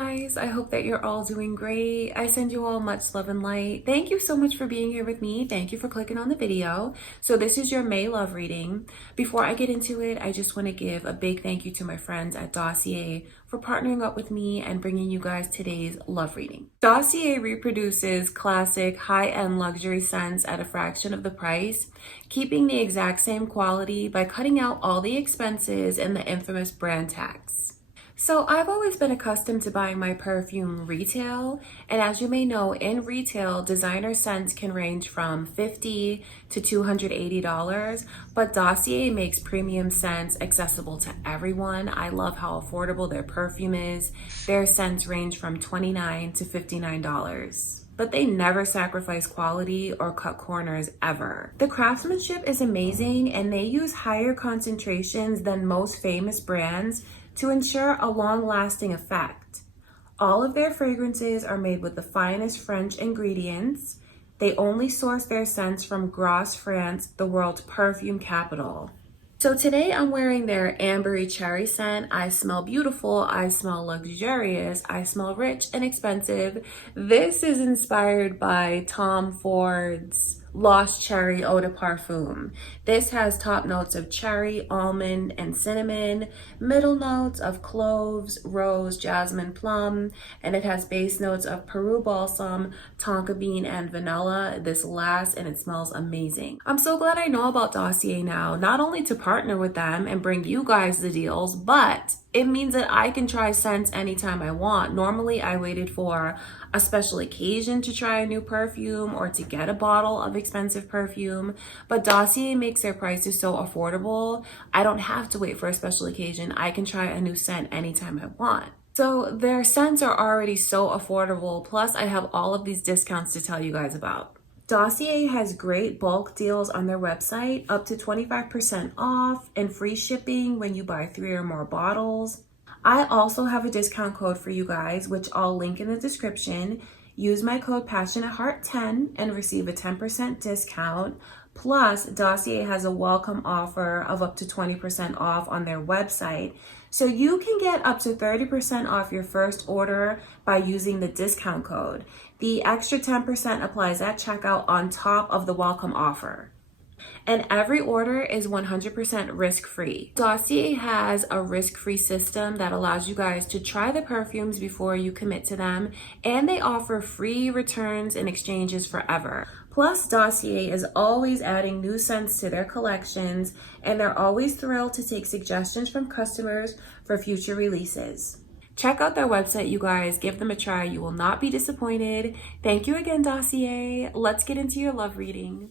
guys, I hope that you're all doing great. I send you all much love and light. Thank you so much for being here with me. Thank you for clicking on the video. So this is your May love reading. Before I get into it, I just want to give a big thank you to my friends at Dossier for partnering up with me and bringing you guys today's love reading. Dossier reproduces classic high-end luxury scents at a fraction of the price, keeping the exact same quality by cutting out all the expenses and the infamous brand tax. So I've always been accustomed to buying my perfume retail, and as you may know, in retail, designer scents can range from $50 to $280, but Dossier makes premium scents accessible to everyone. I love how affordable their perfume is. Their scents range from $29 to $59. But they never sacrifice quality or cut corners ever. The craftsmanship is amazing, and they use higher concentrations than most famous brands to ensure a long-lasting effect. All of their fragrances are made with the finest French ingredients. They only source their scents from Grasse, France, the world's perfume capital. So today I'm wearing their ambery cherry scent. I smell beautiful, I smell luxurious, I smell rich and expensive. This is inspired by Tom Ford's Lost Cherry Eau de Parfum. This has top notes of cherry, almond, and cinnamon, middle notes of cloves, rose, jasmine, plum, and it has base notes of Peru balsam, tonka bean, and vanilla. This lasts and it smells amazing. I'm so glad I know about Dossier now, not only to partner with them and bring you guys the deals, but it means that I can try scents anytime I want. Normally, I waited for a special occasion to try a new perfume or to get a bottle of expensive perfume, but Dossier makes their prices so affordable. I don't have to wait for a special occasion. I can try a new scent anytime I want. So their scents are already so affordable, plus I have all of these discounts to tell you guys about. Dossier has great bulk deals on their website, up to 25% off and free shipping when you buy 3 or more bottles. I also have a discount code for you guys, which I'll link in the description. Use my code PassionateHeart10 and receive a 10% discount. Plus, Dossier has a welcome offer of up to 20% off on their website. So you can get up to 30% off your first order by using the discount code. The extra 10% applies at checkout on top of the welcome offer. And every order is 100% risk-free. Dossier has a risk-free system that allows you guys to try the perfumes before you commit to them, and they offer free returns and exchanges forever. Plus, Dossier is always adding new scents to their collections, and they're always thrilled to take suggestions from customers for future releases. Check out their website, you guys. Give them a try. You will not be disappointed. Thank you again, Dossier. Let's get into your love reading.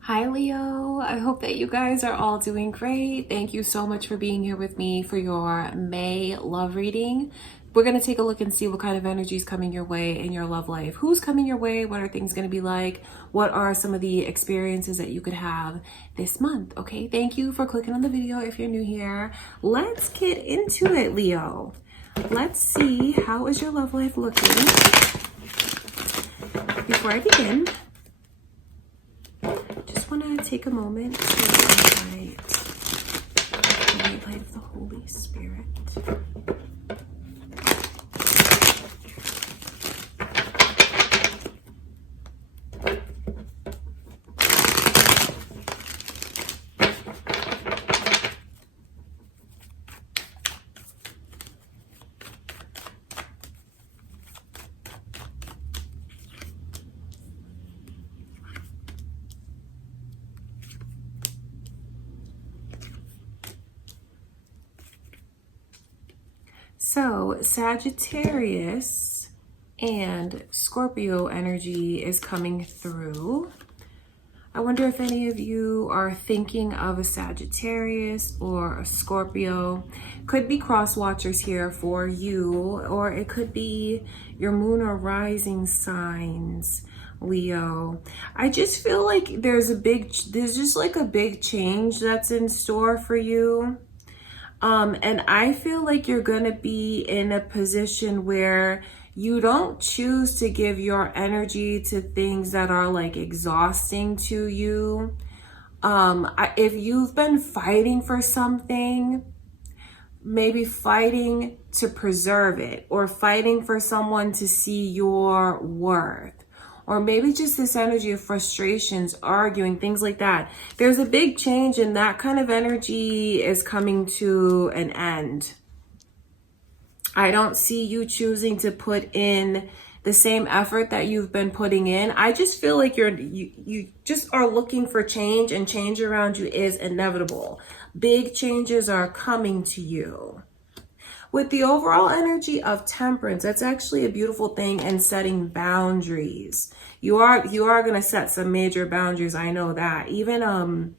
Hi, Leo. I hope that you guys are all doing great. Thank you so much for being here with me for your May love reading. We're going to take a look and see what kind of energy is coming your way in your love life. Who's coming your way? What are things going to be like? What are some of the experiences that you could have this month? Okay, thank you for clicking on the video if you're new here. Let's get into it, Leo. Let's see, how is your love life looking? Before I begin, just want to take a moment to invite the white light of the Holy Spirit. So Sagittarius and Scorpio energy is coming through. I wonder if any of you are thinking of a Sagittarius or a Scorpio. Could be cross watchers here for you, or it could be your moon or rising signs, Leo. I just feel like there's just like a big change that's in store for you. And I feel like you're going to be in a position where you don't choose to give your energy to things that are like exhausting to you. If you've been fighting for something, maybe fighting to preserve it, or fighting for someone to see your worth. Or maybe just this energy of frustrations, arguing, things like that. There's a big change, and that kind of energy is coming to an end. I don't see you choosing to put in the same effort that you've been putting in. I just feel like you just are looking for change, and change around you is inevitable. Big changes are coming to you. With the overall energy of temperance, that's actually a beautiful thing, and setting boundaries. You are going to set some major boundaries. I know that. Even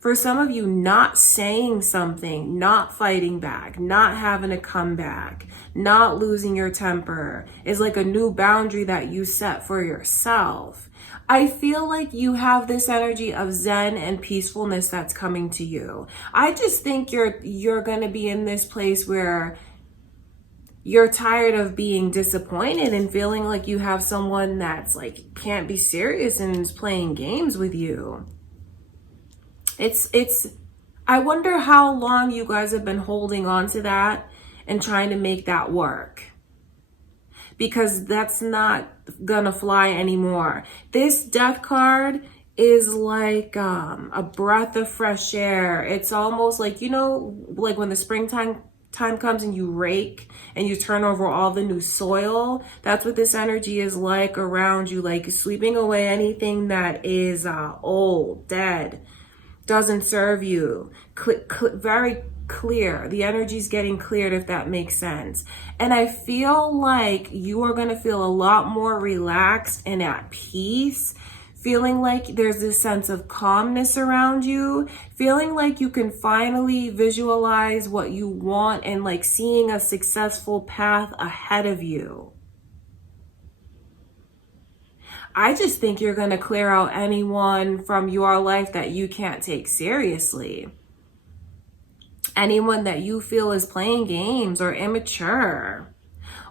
for some of you, not saying something, not fighting back, not having a comeback, not losing your temper is like a new boundary that you set for yourself. I feel like you have this energy of zen and peacefulness that's coming to you. I just think you're going to be in this place where you're tired of being disappointed and feeling like you have someone that's like can't be serious and is playing games with you. I wonder how long you guys have been holding on to that and trying to make that work. Because that's not gonna fly anymore. This death card is like a breath of fresh air. It's almost like, you know, like when the springtime comes and you rake and you turn over all the new soil. That's what this energy is like around you, like sweeping away anything that is old, dead, doesn't serve you. Very clear. The energy's getting cleared, if that makes sense. And I feel like you are going to feel a lot more relaxed and at peace, feeling like there's this sense of calmness around you, feeling like you can finally visualize what you want and like seeing a successful path ahead of you. I just think you're going to clear out anyone from your life that you can't take seriously. Anyone that you feel is playing games or immature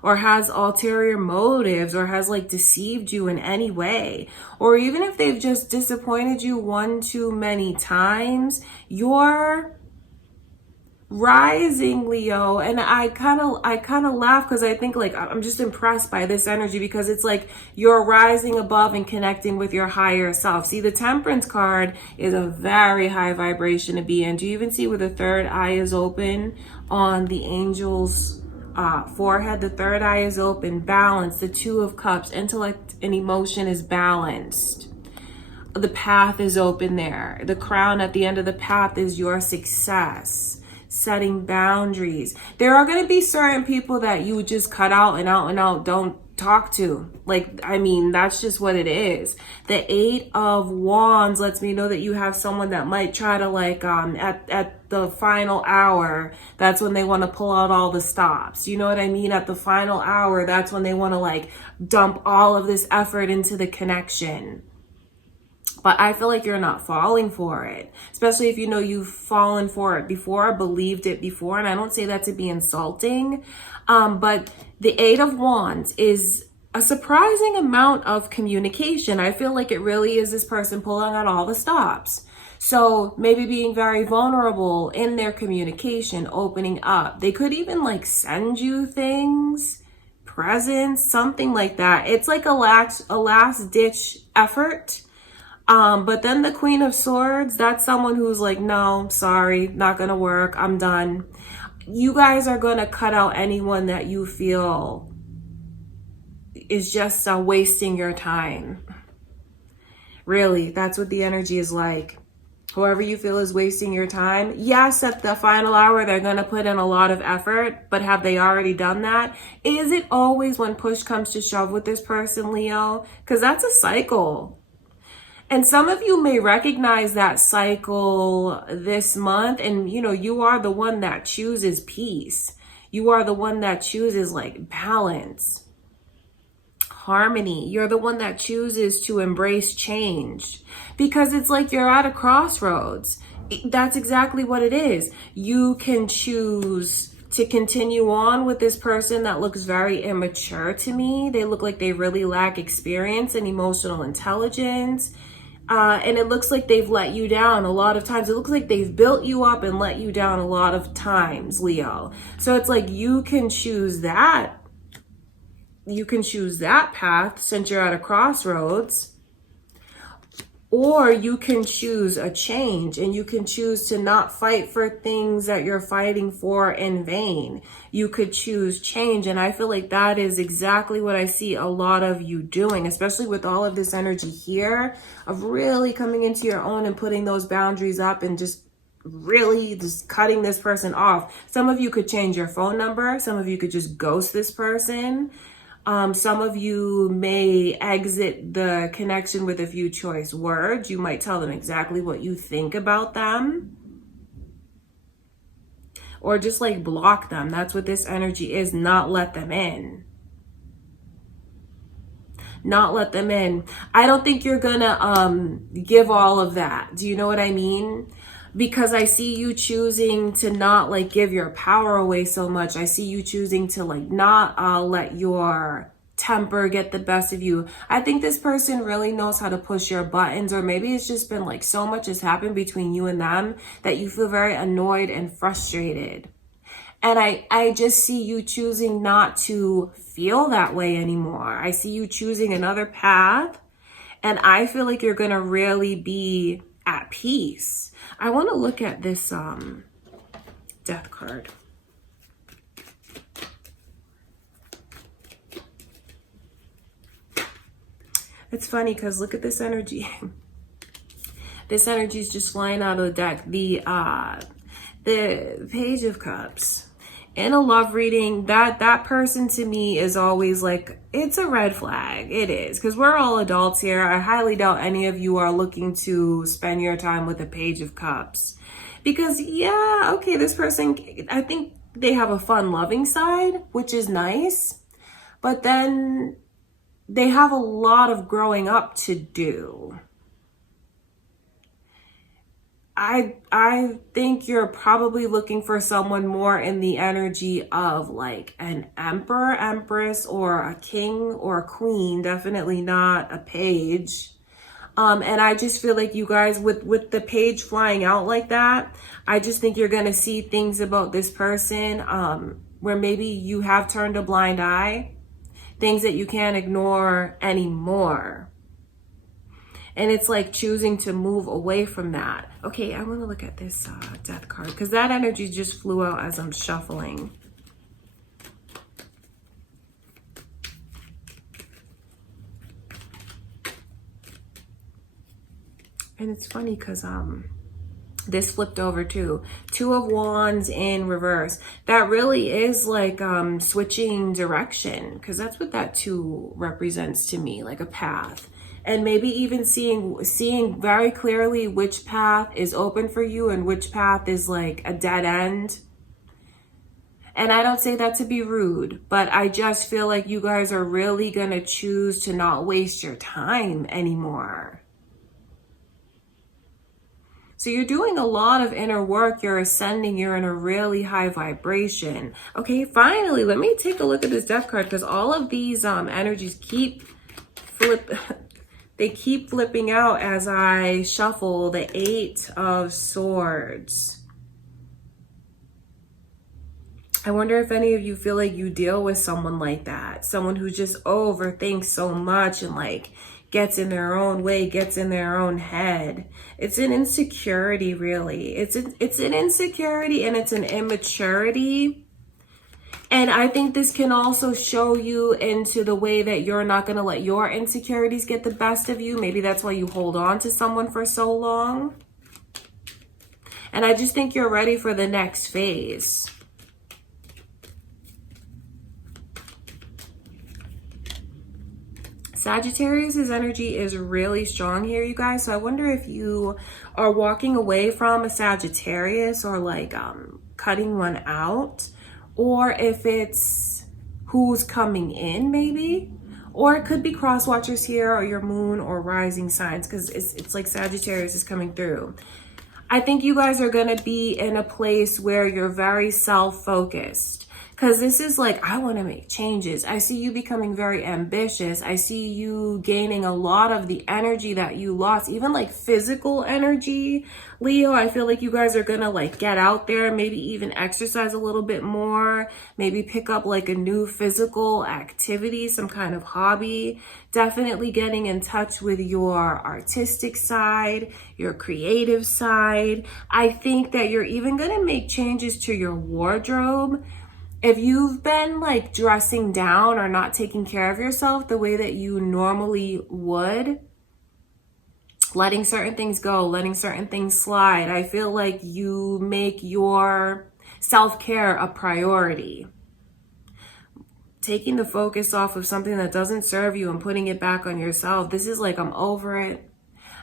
or has ulterior motives or has like deceived you in any way, or even if they've just disappointed you one too many times, you're rising, Leo. And I kind of laugh because I think like I'm just impressed by this energy, because it's like you're rising above and connecting with your higher self. See, the Temperance card is a very high vibration to be in. Do you even see where the third eye is open on the angel's forehead? The third eye is open, balanced. The Two of Cups, intellect and emotion is balanced. The path is open there. The crown at the end of the path is your success. Setting boundaries. There are going to be certain people that you just cut out and out don't talk to. Like, I mean, that's just what it is. The Eight of Wands lets me know that you have someone that might try to like at the final hour, that's when they want to pull out all the stops. You know what I mean? At the final hour, that's when they want to like dump all of this effort into the connection. But I feel like you're not falling for it, especially if you know you've fallen for it before, believed it before. And I don't say that to be insulting, but the Eight of Wands is a surprising amount of communication. I feel like it really is this person pulling out all the stops. So maybe being very vulnerable in their communication, opening up. They could even like send you things, presents, something like that. It's like a last ditch effort. But then the Queen of Swords, that's someone who's like, no, sorry, not gonna work, I'm done. You guys are gonna cut out anyone that you feel is just wasting your time. Really, that's what the energy is like. Whoever you feel is wasting your time, yes, at the final hour, they're gonna put in a lot of effort, but have they already done that? Is it always when push comes to shove with this person, Leo? Because that's a cycle. And some of you may recognize that cycle this month, and you know, you are the one that chooses peace. You are the one that chooses like balance, harmony. You're the one that chooses to embrace change, because it's like you're at a crossroads. That's exactly what it is. You can choose to continue on with this person that looks very immature to me. They look like they really lack experience and emotional intelligence. And it looks like they've let you down a lot of times. It looks like they've built you up and let you down a lot of times, Leo. So it's like you can choose that. You can choose that path since you're at a crossroads. Or you can choose a change, and you can choose to not fight for things that you're fighting for in vain. You could choose change, and I feel like that is exactly what I see a lot of you doing, especially with all of this energy here of really coming into your own and putting those boundaries up and just really just cutting this person off. Some of you could change your phone number. Some of you could just ghost this person. Some of you may exit the connection with a few choice words. You might tell them exactly what you think about them. Or just like block them. That's what this energy is. Not let them in. Not let them in. I don't think you're gonna give all of that. Do you know what I mean? Because I see you choosing to not like give your power away so much. I see you choosing to like not let your temper get the best of you. I think this person really knows how to push your buttons, or maybe it's just been like so much has happened between you and them that you feel very annoyed and frustrated. And I just see you choosing not to feel that way anymore. I see you choosing another path, and I feel like you're gonna really be at peace. I want to look at this death card. It's funny because look at this energy. This energy is just flying out of the deck. The Page of Cups. In a love reading, that person to me is always like, it's a red flag. It is, because we're all adults here. I highly doubt any of you are looking to spend your time with a Page of Cups. Because yeah, okay, this person, I think they have a fun loving side, which is nice. But then they have a lot of growing up to do. I think you're probably looking for someone more in the energy of like an emperor, empress, or a king or a queen, definitely not a page. And I just feel like you guys, with the page flying out like that, I just think you're going to see things about this person where maybe you have turned a blind eye, things that you can't ignore anymore. And it's like choosing to move away from that. Okay, I want to look at this death card because that energy just flew out as I'm shuffling. And it's funny because this flipped over too. Two of Wands in reverse. That really is like switching direction, because that's what that two represents to me, like a path. And maybe even seeing very clearly which path is open for you and which path is like a dead end. And I don't say that to be rude, but I just feel like you guys are really going to choose to not waste your time anymore. So you're doing a lot of inner work. You're ascending. You're in a really high vibration. Okay, finally, let me take a look at this death card, because all of these energies keep flipping out as I shuffle. The Eight of Swords. I wonder if any of you feel like you deal with someone like that. Someone who just overthinks so much and like gets in their own way, gets in their own head. It's an insecurity, really. It's an insecurity, and it's an immaturity. And I think this can also show you into the way that you're not going to let your insecurities get the best of you. Maybe that's why you hold on to someone for so long. And I just think you're ready for the next phase. Sagittarius' energy is really strong here, you guys. So I wonder if you are walking away from a Sagittarius, or like cutting one out, or if it's who's coming in maybe, or it could be cross watchers here, or your moon or rising signs, because it's like Sagittarius is coming through. I think you guys are going to be in a place where you're very self-focused. Because this is like, I want to make changes. I see you becoming very ambitious. I see you gaining a lot of the energy that you lost, even like physical energy. Leo, I feel like you guys are going to like get out there, maybe even exercise a little bit more, maybe pick up like a new physical activity, some kind of hobby. Definitely getting in touch with your artistic side, your creative side. I think that you're even going to make changes to your wardrobe. If you've been like dressing down or not taking care of yourself the way that you normally would, letting certain things go, letting certain things slide, I feel like you make your self-care a priority. Taking the focus off of something that doesn't serve you and putting it back on yourself. This is like, I'm over it.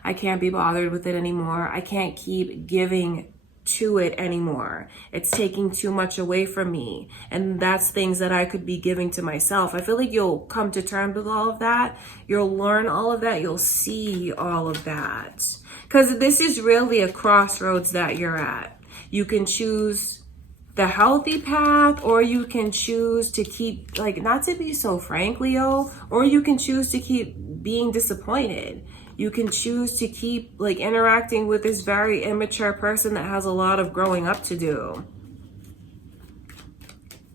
I can't be bothered with it anymore. I can't keep giving to it anymore. It's taking too much away from me. And that's things that I could be giving to myself. I feel like you'll come to terms with all of that. You'll learn all of that. You'll see all of that. Because this is really a crossroads that you're at. You can choose the healthy path, or you can choose to keep, like, not to be so frank, Leo, or you can choose to keep being disappointed. You can choose to keep like interacting with this very immature person that has a lot of growing up to do.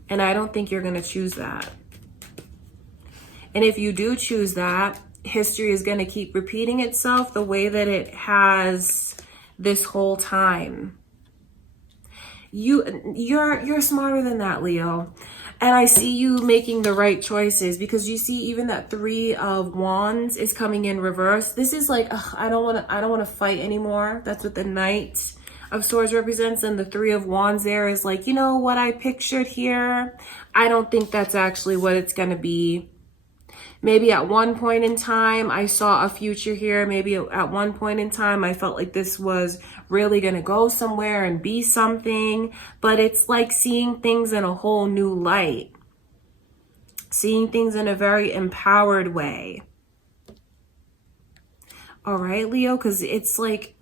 And I don't think you're going to choose that. And if you do choose that, history is going to keep repeating itself the way that it has this whole time. You're smarter than that, Leo. And I see you making the right choices, because you see even that 3 of Wands is coming in reverse. This is like, ugh, I don't want to fight anymore. That's what the Knight of Swords represents. And the 3 of Wands there is like, you know what I pictured here? I don't think that's actually what it's going to be. Maybe at one point in time, I saw a future here. Maybe at one point in time, I felt like this was really going to go somewhere and be something. But it's like seeing things in a whole new light. Seeing things in a very empowered way. All right, Leo, because it's like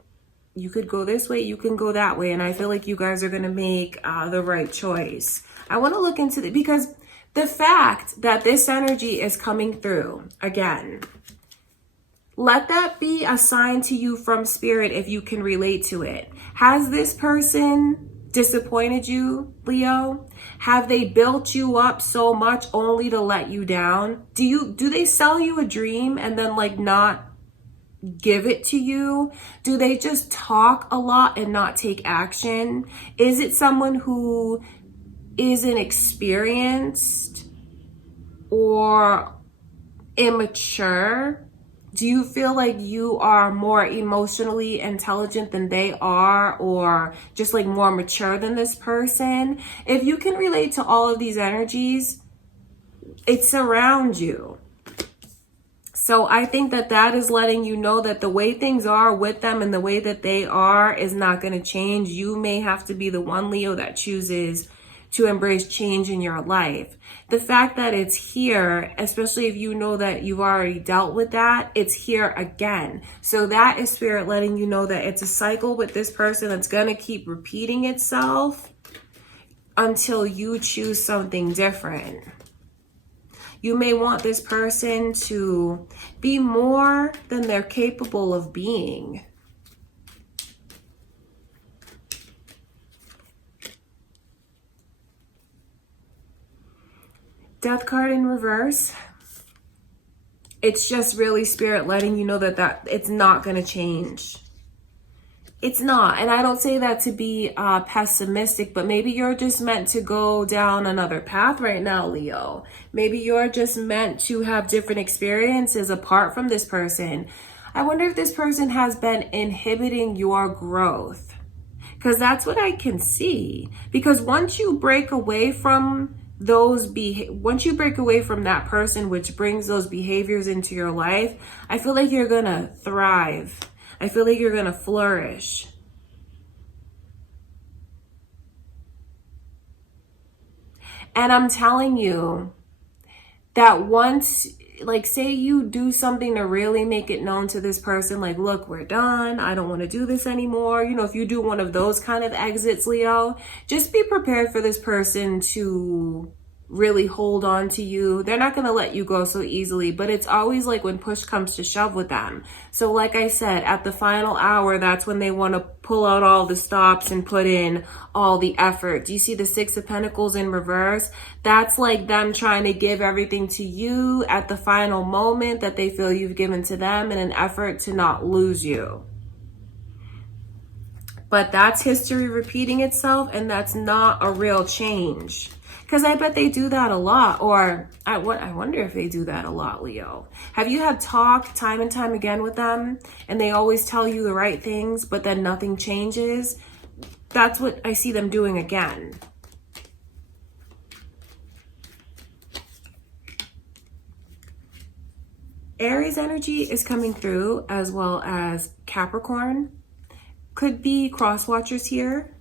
you could go this way, you can go that way. And I feel like you guys are going to make the right choice. I want to look into it because the fact that this energy is coming through, again, let that be a sign to you from spirit if you can relate to it. Has this person disappointed you, Leo? Have they built you up so much only to let you down? Do they sell you a dream and then like not give it to you? Do they just talk a lot and not take action? Is it someone who isn't experienced or immature? Do you feel like you are more emotionally intelligent than they are, or just like more mature than this person? If you can relate to all of these energies, it surrounds you. So I think that that is letting you know that the way things are with them and the way that they are is not going to change. You may have to be the one, Leo, that chooses to embrace change in your life. The fact that it's here, especially if you know that you've already dealt with that, it's here again. So that is spirit letting you know that it's a cycle with this person that's going to keep repeating itself until you choose something different. You may want this person to be more than they're capable of being. Death card in reverse. It's just really spirit letting you know that it's not going to change. It's not. And I don't say that to be pessimistic, but maybe you're just meant to go down another path right now, Leo. Maybe you're just meant to have different experiences apart from this person. I wonder if this person has been inhibiting your growth, because that's what I can see. Because once you break away from once you break away from that person, which brings those behaviors into your life, I feel like you're gonna thrive. I feel like you're gonna flourish. And I'm telling you that once like say you do something to really make it known to this person, like, look, we're done, I don't want to do this anymore. You know, if you do one of those kind of exits, Leo, just be prepared for this person to really hold on to you. They're not going to let you go so easily, but it's always like when push comes to shove with them. So like I said, at the final hour, that's when they want to pull out all the stops and put in all the effort. Do you see the Six of Pentacles in reverse? That's like them trying to give everything to you at the final moment that they feel you've given to them in an effort to not lose you. But that's history repeating itself, and that's not a real change. Because I bet they do that a lot, or I wonder if they do that a lot, Leo. Have you had talk time and time again with them, and they always tell you the right things, but then nothing changes? That's what I see them doing again. Aries energy is coming through, as well as Capricorn. Could be cross watchers here.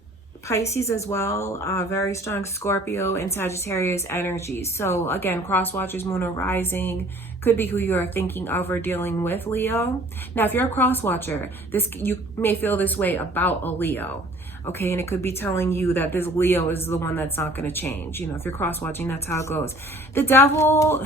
Pisces as well, very strong Scorpio and Sagittarius energy. So again, cross watchers, moon or rising, could be who you are thinking of or dealing with, Leo. Now, if you're a cross watcher, you may feel this way about a Leo. Okay, and it could be telling you that this Leo is the one that's not going to change. You know, if you're cross watching, that's how it goes. The devil,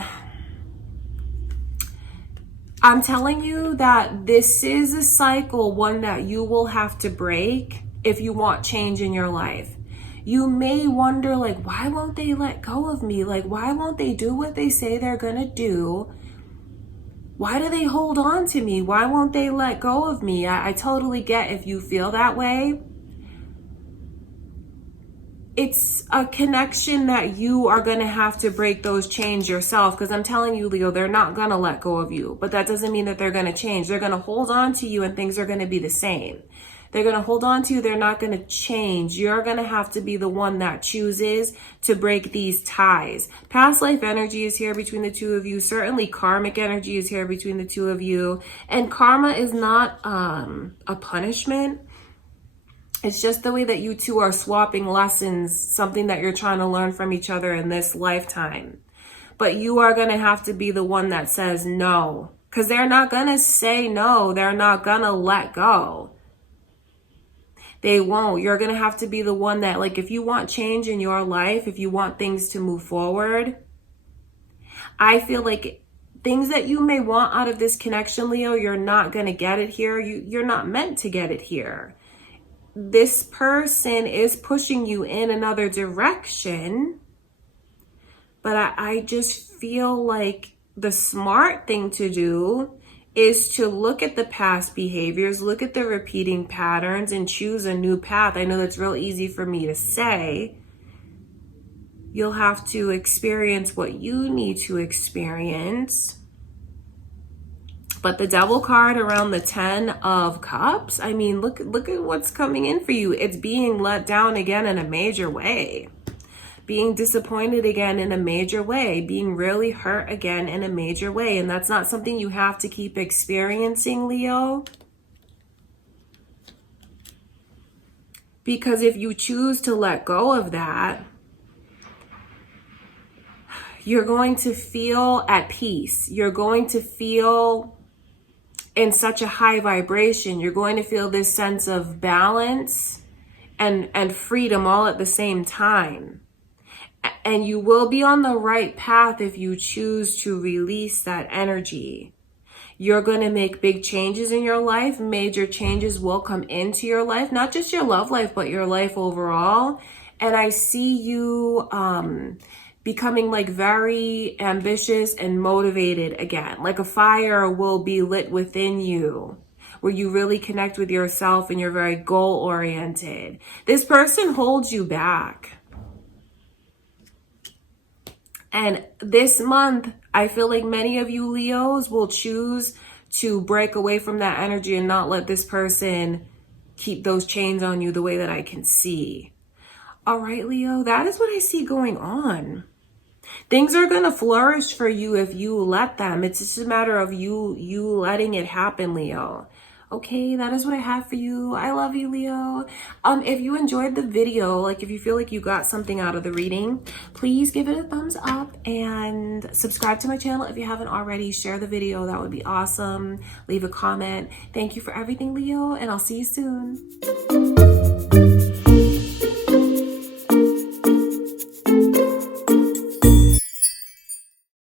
I'm telling you that this is a cycle, one that you will have to break if you want change in your life. You may wonder, like, why won't they let go of me? Like, why won't they do what they say they're gonna do? Why do they hold on to me? Why won't they let go of me? I totally get if you feel that way. It's a connection that you are going to have to break those chains yourself, because I'm telling you, Leo, they're not going to let go of you, but that doesn't mean that they're going to change. They're going to hold on to you and things are going to be the same. They're going to hold on to you. They're not going to change. You're going to have to be the one that chooses to break these ties. Past life energy is here between the two of you. Certainly karmic energy is here between the two of you. And karma is not a punishment. It's just the way that you two are swapping lessons, something that you're trying to learn from each other in this lifetime. But you are going to have to be the one that says no, because they're not going to say no. They're not going to let go. They won't. You're going to have to be the one that, like, if you want change in your life, if you want things to move forward, I feel like things that you may want out of this connection, Leo, you're not going to get it here. You're not meant to get it here. This person is pushing you in another direction, but I just feel like the smart thing to do is to look at the past behaviors, look at the repeating patterns, and choose a new path. I know that's real easy for me to say. You'll have to experience what you need to experience. But the Devil card around the 10 of Cups, I mean, look at what's coming in for you. It's being let down again in a major way. Being disappointed again in a major way. Being really hurt again in a major way. And that's not something you have to keep experiencing, Leo. Because if you choose to let go of that, you're going to feel at peace. You're going to feel in such a high vibration. You're going to feel this sense of balance and freedom all at the same time. And you will be on the right path if you choose to release that energy. You're going to make big changes in your life. Major changes will come into your life, not just your love life, but your life overall. And I see you becoming like very ambitious and motivated again. Like a fire will be lit within you, where you really connect with yourself and you're very goal oriented. This person holds you back. And this month, I feel like many of you Leos will choose to break away from that energy and not let this person keep those chains on you the way that I can see. All right, Leo, that is what I see going on. Things are going to flourish for you if you let them. It's just a matter of you letting it happen, Leo. Okay, that is what I have for you. I love you, Leo. If you enjoyed the video, like if you feel like you got something out of the reading, please give it a thumbs up and subscribe to my channel if you haven't already. Share the video, that would be awesome. Leave a comment. Thank you for everything, Leo, and I'll see you soon.